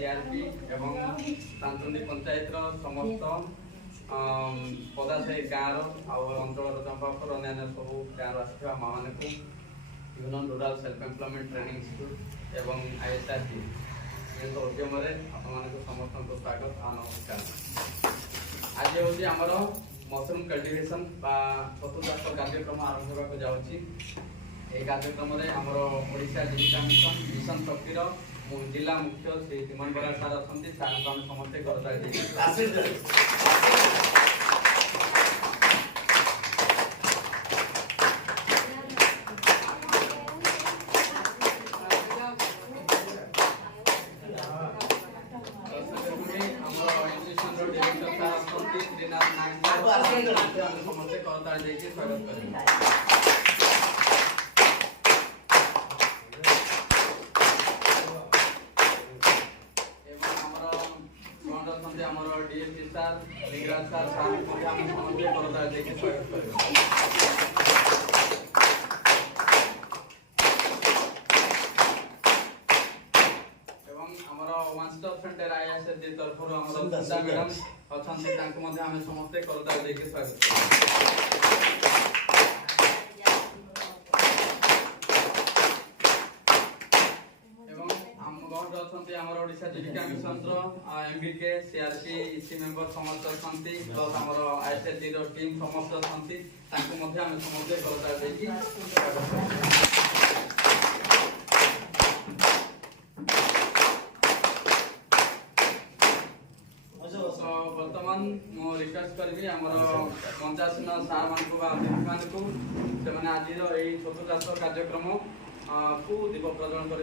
CRP एवं तांतुंडी पंचायत समस्त पदाशाही गाँव अंचल चंपापुर अन्य सब गाँव आसवा माँ मान को union rural self employment training institute एवं आईएसआरटी उद्यम समस्त को स्वागत और नमस्कार। आज हूँ आमर मशरूम कल्टिवेशन छतु चाष कार्यक्रम आरंभ होगा जाऊँगी। यह कार्यक्रम आमर ओडिशा जीविका मिशन मिशन शक्तिर जिला मुख्य श्री तिमन बरा सार अच्छा सार को आम समस्ते करता समस्ते करता स्वागत करें। डीएसपी सर लिंगराज सर समस्ते करता स्वागत करें। वन स्टॉप सेंटर आईएसआरटी तरफ मैडम अच्छा समस्ते करता स्वागत ओडिशा जीविका मिशन एमबीके सीआरपी इसी मेंबर समस्त अच्छा प्लस आम आईएसआरटी टीम समस्त अच्छा समस्ते करता बर्तमान मो रिक्वेस्ट करी पंचायत सार मान को आज छोटू चाष कार्यक्रम को दीप प्रज्वलन कर